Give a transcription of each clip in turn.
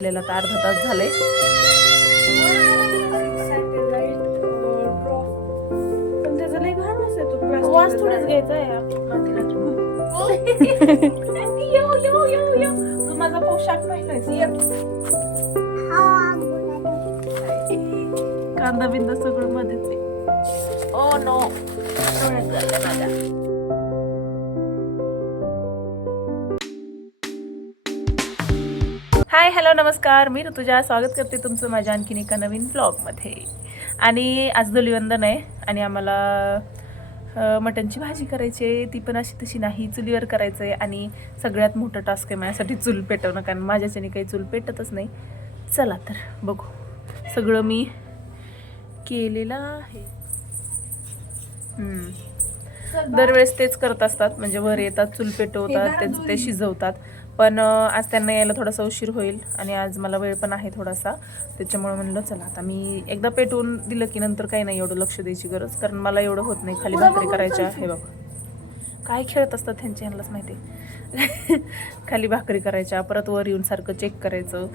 आपल्याला तर अर्धा तास झाले. पण त्याचा लई घाण असेल तो प्लास्टिक. वास थोडीच घ्यायचा आहे. तू माझा पोशाख पाहिलाय. कांदा बिंदा सगळं मध्येच आहे. ओ नो, माझ्या. हाय, हॅलो, नमस्कार. मी ऋतुजा स्वागत करते तुमचं माझ्या आणखीन एका नवीन ब्लॉगमध्ये. आणि आज धुलिवंदन आहे आणि आम्हाला मटणची भाजी करायची आहे. ती पण अशी तशी नाही, चुलीवर करायचं आहे. आणि सगळ्यात मोठं टास्क आहे माझ्यासाठी चूल पेटवणं, कारण माझ्याच्याने काही चूल पेटतच नाही. चला तर बघू. सगळं मी केलेलं आहे. दरवेळेस तेच करत असतात, म्हणजे वर येतात, चूल पेटवतात, ते शिजवतात. पण आज त्यांना यायला थोडासा उशीर होईल आणि आज मला वेळ पण आहे थोडासा, त्याच्यामुळे म्हणलं चला आता मी एकदा पेटवून दिलं की नंतर काही नाही एवढं लक्ष द्यायची गरज, कारण मला एवढं होत नाही. खाली भाकरी करायच्या आहे बघ, काय खेळत असतात त्यांच्या ह्यांनाच माहिती. खाली भाकरी करायच्या, परत वर येऊन सारखं चेक करायचं.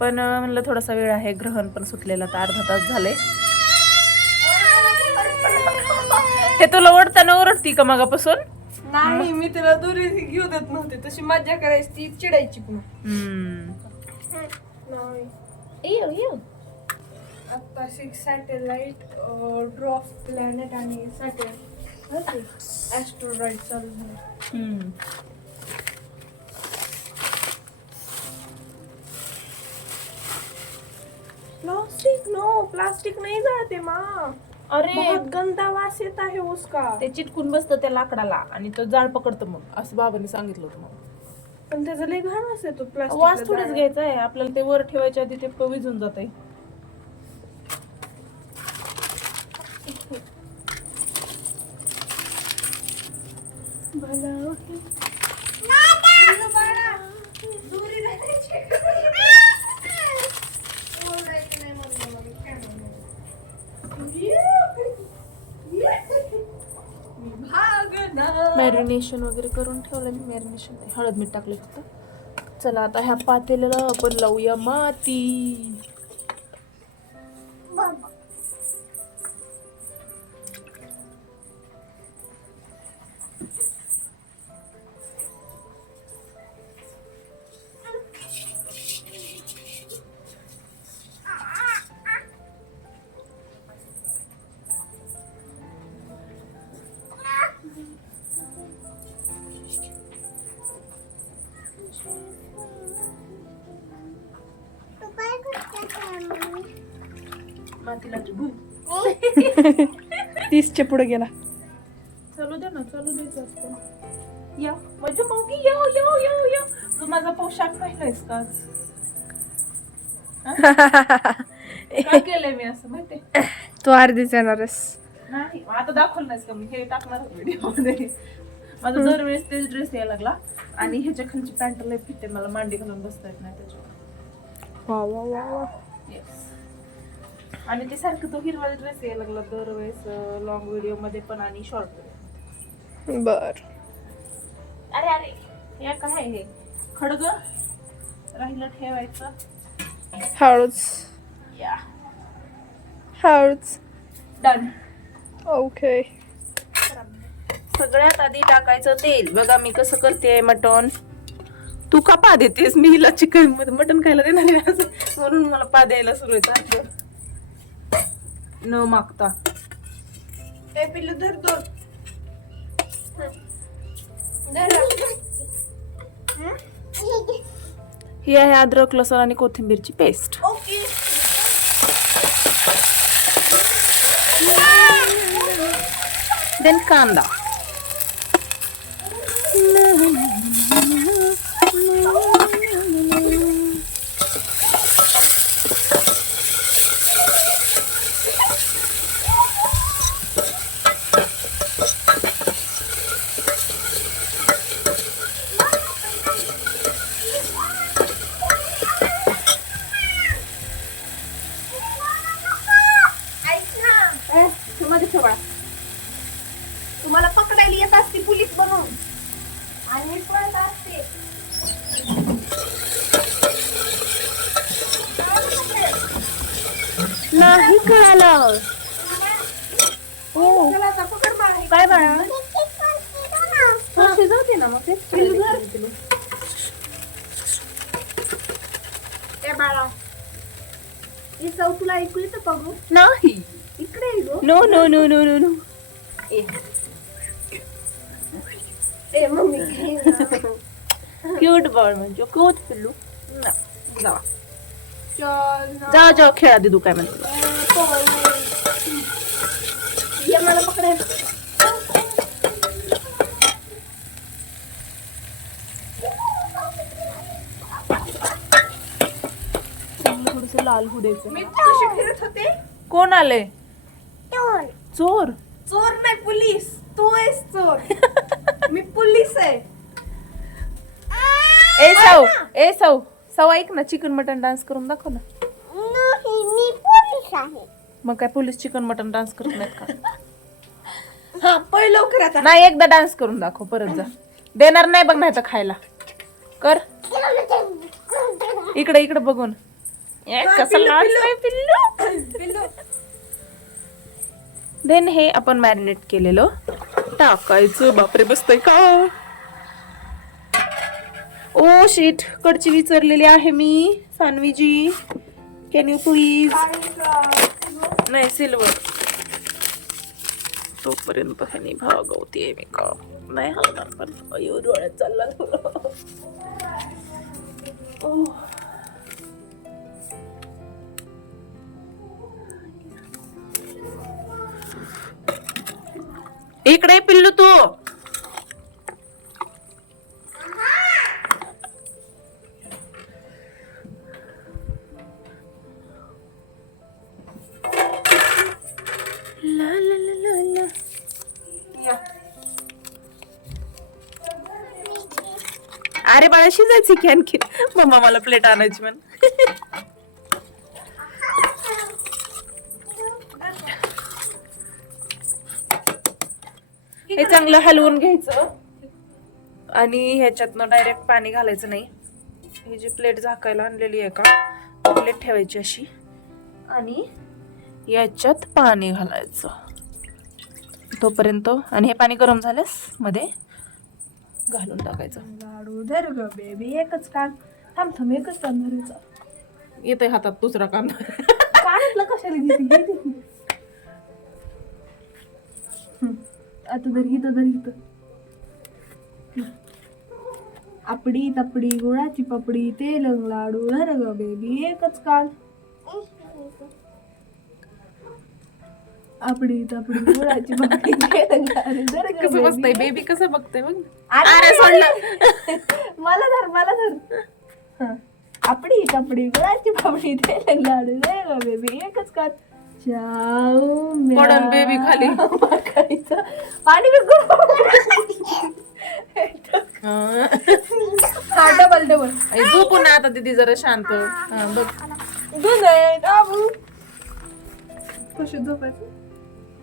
पण म्हणलं थोडासा वेळ आहे, ग्रहण पण सुटलेला तर अर्धा तास झाले. हे तुला ओढताना ओरडती का मगापासून? नाही, मी त्याला दोरी घेऊ देत नव्हते, तशी मज्जा करायची, ती चिडायची पण. आता 6 सॅटेलाइट ड्रॉप प्लॅनेट आणि ॲस्ट्रॉइड चालू झाले. प्लास्टिक नहीं जाते माँ. अरे बहुत गंदा वास येत आहे उसका. ते चिटकून बसतं त्या लाकडाला आणि तो जाळ पकडतं, मग असं बाबांनी सांगितलं होतं मला. पण त्याचा लई घाण असेल तो प्लास्टिक. वास थोडीच घ्यायचा आहे आपल्याला, ते वर ठेवायच्या आधी ते विझून जात आहे. मॅरिनेशन वगैरे करून ठेवलं मी. मॅरिनेशन हळद मीठ टाकले फक्त. चला आता ह्या पातेल्याला आपण लावूया माती. मातीला 30च्या पुढे गेला. चालू दे ना, चालू द्यायचं असतं. या माझ्या मावकी, यो यो यो यो. तू माझा पोशाख पाहिलायस का आज? काय केलंय मी असं माहिती? तू अर्धीच येणारस. नाही, आता दाखवलं नाहीस का मी? हे टाकणार व्हिडिओ मध्ये. माझा दरवेळेस तेच ड्रेस यायला लागला आणि ह्याच्या खालची पॅन्ट लय फिट आहे, मला मांडी घालून बसता येत नाही त्याच्यावर. वा वा वा वा. येस. आणि ते सारखं तो हिरवा ड्रेस यायला लागला दरवेळेस, लॉंग व्हिडिओ मध्ये पण आणि शॉर्ट व्हिडिओ. बर. अरे अरे, हे काय हे खडग राहिलं ठेवायचं. हळूच या हळूच. डन. ओके. सगळ्यात आधी टाकायचं तेल. बघा मी कसं करते मटण. तू का पा देतेस? मी हिला चिकन मध्ये मटण खायला देणार आहे असं, म्हणून मला पा द्यायला सुरू येतं न मागता. ए पिल्लू धर दोन. ही आहे अद्रक, लसूण आणि कोथिंबीरची पेस्ट. ओके. देन कांदा. तुम्हाला पकडायला येत असते पोलीस बनून, आणि नाही कळालं. हो चला आता पकड बाळा. काय बाळा हा, शिजवते ना मग ते. ए बाळा, ही चव तुला ऐकू येतं का गं? नाही. इकडे ये गं. No no no no no no. ए मम्मी घे ना. क्यूट बॉल म्हणजे क्यूट पिल्लू. जावा चल ना. जावा जावा खेळा दिदू काय म्हणतो. ये मला पकडाय. थोडस लाल होऊ द्यायचं. मी कशी फिरत होते. कोण आले? चोर. चोर नाही, पोलीस. तू आहेस चोर. मी पोलीस आहे. ए सौ ऐक ना, चिकन मटन डान्स करून दाखव ना. मी पोलीस आहे. मग काय पोलीस चिकन मटन डान्स करत नाहीत का? हा, पळ लवकर आता. नाही, एकदा डान्स करून दाखव, परत जा. देणार नाही बघ, नाही तर खायला कर. इकडे इकडे बघून. कसं लाजतंय पिल्लू. पिल्लू. देन हे आपण मॅरिनेट केलेलं टाकायचं. बापरे बसतंय का? ओ शिट, कडची विचारलेली आहे मी. सानवीजी, कॅन यू प्लीज. नाही, सिल्वर. तोपर्यंत ह्यानी भागवते मी का नाही हलणार. पण अयो डोळ्यात चालला तुला. इकडे पिल्लू तू. ला ला ला ला ला. या. अरे बाळा, शिजायची की आणखी. मम्मा मला प्लेट आणायची म्हण. हे चांगलं हलवून घ्यायचं आणि ह्याच्यातनं डायरेक्ट पाणी घालायचं नाही. ही जी प्लेट झाकायला आणलेली आहे का, प्लेट ठेवायची अशी आणि याच्यात पाणी घालायचं तोपर्यंत. आणि हे पाणी गरम झाल्यास मध्ये घालून टाकायचं. लाडू धर ग बेबी. एकच कान. थांब एकच कान धरायचा. येतोय हातात दुसरा कांदा. कानातलं कशाला घेते. आता धर. आपडी तपडी गुळाची पपडी तेलंग लाडू धर ग बेबी. एकच कान. आपडी तपडी गुळाची पपडी तेलंग लाडू धर ग कसं बसतंय बेबी. बेबी, कसं बघतंय बघ. अरे सोडलं. मला धर. हं. आपडी तपडी गुळाची पपडी तेलंग लाडू धर ग बेबी. एकच कान. पडन बेबी खाली. पाणी हा डबल झोपू ना आता दीदी, जरा शांत. हा, बघ. दूध आहे बाबू. कशी झोपायचं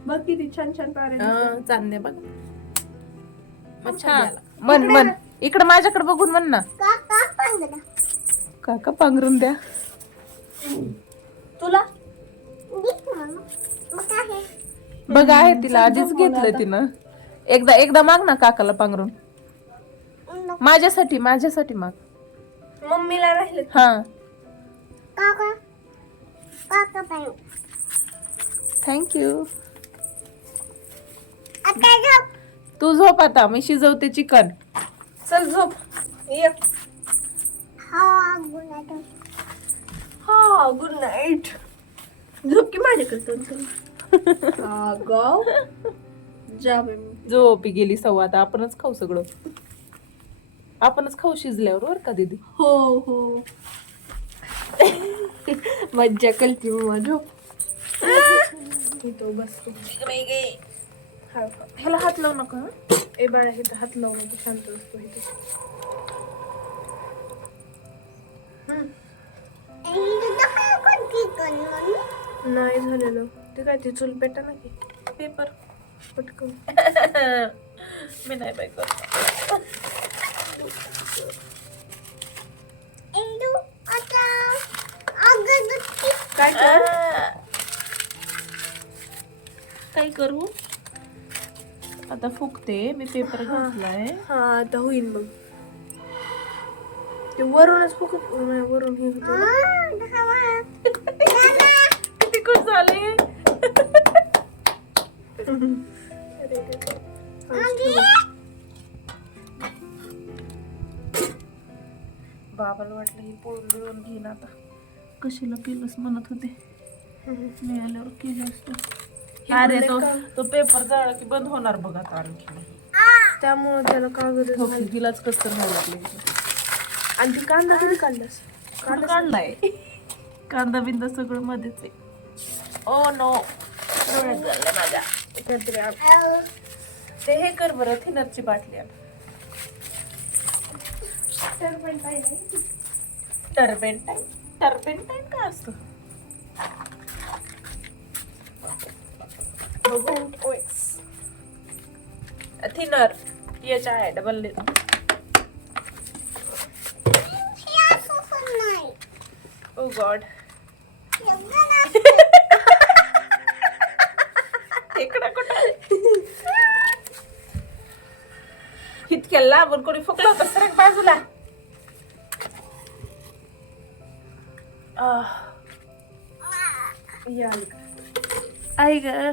बघ, किती छान पारे. चांदणे बघ. अच्छा, मन इकडं माझ्याकडे बघून म्हण ना. काका पांघरून द्या. तुला बघ आहे तिला, आधीच घेतलंय तिनं. एकदा माग ना काकाला पांघरून. माझ्यासाठी माग. मम्मीला राहिले. हा, थँक्यू. तू झोप आता, मी शिजवते चिकन. चल झोप. ये. हा गुड नाईट. झोप की माझ्याकडे. गाव जा बेबी. झोपी गेली सव्वा. आता आपणच खाऊ सगळं. आपणच खाऊ शिजल्यावर, बर का दीदी. हो. मज्जा कलती मग झोप. तो बसतो. ह्याला हात लावू नका. ए बाळा, हे हात लावू नको. शांत बसतो. नाही झालेलं ते काय, ती चूल पेटा ना की पेपर पटकन. मी नाही बाई करत. काय कर. काय करू आता फुकते मी पेपर घातलाय. हा आता होईल मग. ते वरूनच फुकत वरून हे होतं. किती खुश झाले. बाबाला वाटलं ही पोळून घेईन आता. कशाला केलंस म्हणत होते. मी आल्यावर केलं असतं. अरे तो पेपर जाळला की बंद होणार बघ आता आणखी. त्यामुळे त्याला कागद तिलाच कस तर व्हायला लागले. आणि ती कांदा कधी काढलास? काढलाय कांदा बिंदा सगळं मध्येच आहे. ओ नो माझ्या. ते हे कर बरं थिनरची बाटली आण. टर्पेंटाईन टर्पेंटाईन काय असतं थिनर याच्या आहे डबल. ओ गॉड इकडं कुठं इतक्या लांबून कोणी फुकलं होतं सरक बाजूला. आई ग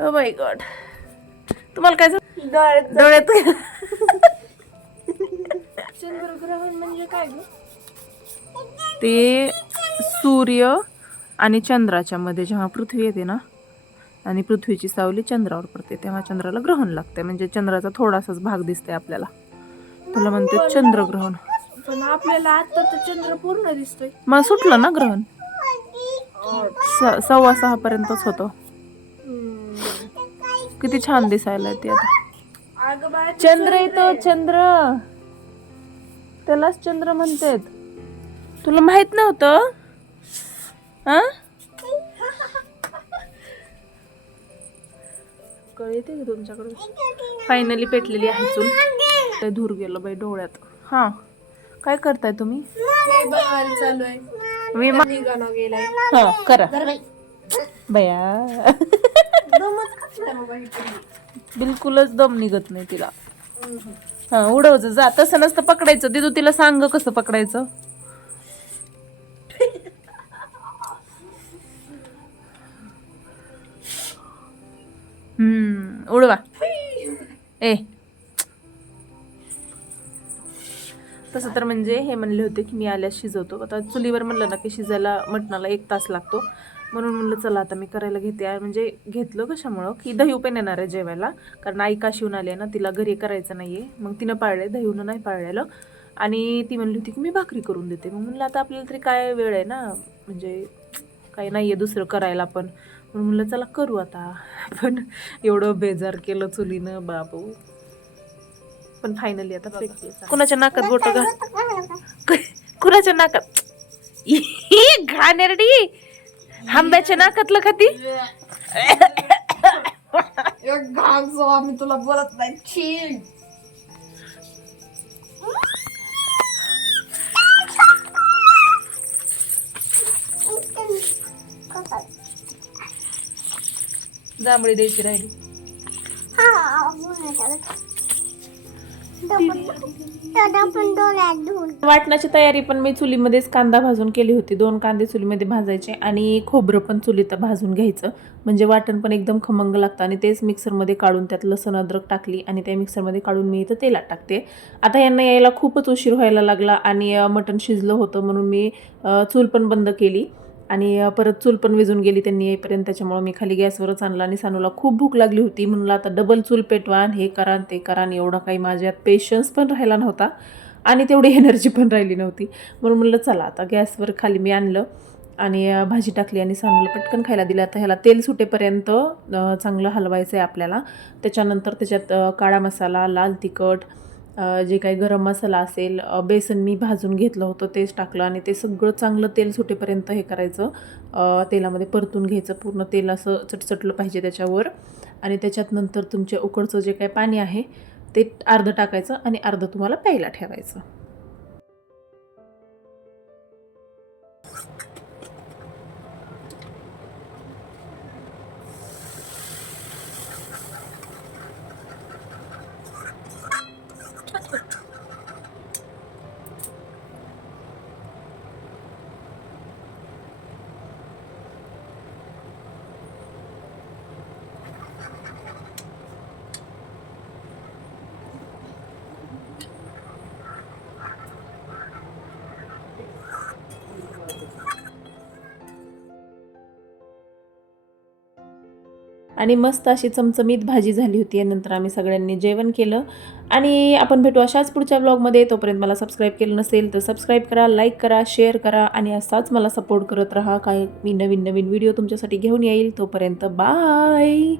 ओ माय गॉड. तुम्हाला काय झालं डोळ्यात? चंद्रग्रहण म्हणजे काय ग? ते सूर्य आणि चंद्राच्या मध्ये जेव्हा पृथ्वी येते ना आणि पृथ्वीची सावली चंद्रावर पडते तेव्हा चंद्राला ग्रहण लागते. म्हणजे चंद्राचा थोडासाच भाग दिसते आपल्याला. त्याला म्हणते चंद्रग्रहण. पण आपल्याला आता तर चंद्र पूर्ण दिसतोय. मग सुटलं ना ग्रहण. 6:15 पर्यंतच होतं. किती छान दिसायला ते आता. अगं बाय चंद्र येतो चंद्र. त्यालाच चंद्र म्हणतात. तुला माहित नव्हतं? हा कळ येते की तुमच्याकडे. फायनली पेटलेली आहे चूल. लय धूर गेलं बाई डोळ्यात. हा काय करताय तुम्ही? चालू आहे. मी निघाला गेलाय. हा करा बया. बिलकुलच दम निघत नाही तिला. हा उडवचं जा. तसं नसतं पकडायचं. दिदू तिला सांग कसं पकडायचं. उडवा ए. तसं तर म्हणजे हे म्हणले होते की मी आल्यास शिजवतो. आता चुलीवर म्हणलं ना की शिजायला मटणाला 1 तास लागतो. म्हणून म्हणलं चला आता मी करायला घेते. म्हणजे घेतलं कशामुळं की दही पण येणार आहे जेवायला. कारण आई काशीहून आली आहे ना. तिला घरी करायचं नाही आहे. मग तिनं पाळलंय दहीहून नाही पाळलेलं. आणि ती म्हणली होती की मी भाकरी करून देते. मग म्हणलं आता आपल्याला तरी काय वेळ आहे ना. म्हणजे काही नाही आहे दुसरं करायला पण. म्हणून म्हणलं चला करू आता. पण एवढं बेजार केलं चुलीनं बाबू. पण फायनली आता फेकते. कुणाच्या नाकात बोट घाल. कुणाच्या नाकात घाणेरडी. आंब्याच्या नाकातलं खाती. आम्ही तुला बोलत नाही. जांभळी द्यायची राहिली. वाटणाची तयारी पण मी चुलीमध्येच कांदा भाजून केली होती. 2 कांदे चुलीमध्ये भाजायचे आणि खोबरं पण चुलीत भाजून घ्यायचं. म्हणजे वाटण पण एकदम खमंग लागतं. आणि तेच मिक्सरमध्ये काढून त्यात लसण अद्रक टाकली आणि त्या मिक्सरमध्ये काढून मी इथं तेलात टाकते. आता यांना यायला खूपच उशीर व्हायला लागला आणि मटण शिजलं होतं म्हणून मी चूल पण बंद केली. आणि परत चूल पण विजून गेली त्यांनी येईपर्यंत. त्याच्यामुळे मी खाली गॅसवरच आणलं. आणि सानूला खूप भूक लागली होती म्हणून आता डबल चूल पेटवा आणि हे करा ते करा. आणि एवढा काही माझ्यात पेशन्स पण राहिला नव्हता आणि तेवढी एनर्जी पण राहिली नव्हती. म्हणून म्हणलं चला आता गॅसवर खाली मी आणलं आणि भाजी टाकली आणि सानूला पटकन खायला दिलं. आता ह्याला तेल सुटेपर्यंत चांगलं हलवायचं आहे आपल्याला. त्याच्यानंतर त्याच्यात काळा मसाला, लाल तिखट, जे काही गरम मसाला असेल, बेसन मी भाजून घेतलं होतं तेच टाकलं. आणि ते सगळं चांगलं तेल सुटेपर्यंत हे करायचं. तेलामध्ये परतून घ्यायचं. पूर्ण तेल असं चटचटलं पाहिजे त्याच्यावर. आणि त्याच्यात नंतर तुमच्या उकडचं जे काही पाणी आहे ते अर्धं टाकायचं आणि अर्धं तुम्हाला प्यायला ठेवायचं. आणि मस्त अशी चमचमीत भाजी झाली होती. नंतर आम्ही सगळ्यांनी जेवण केलं आणि आपण भेटू अशाच पुढच्या ब्लॉगमध्ये. तोपर्यंत मला सबस्क्राईब केलं नसेल तर सबस्क्राईब करा, लाईक करा, शेअर करा आणि असाच मला सपोर्ट करत राहा. काय मी नवीन नवीन व्हिडिओ तुमच्यासाठी घेऊन येईल. तोपर्यंत बाय.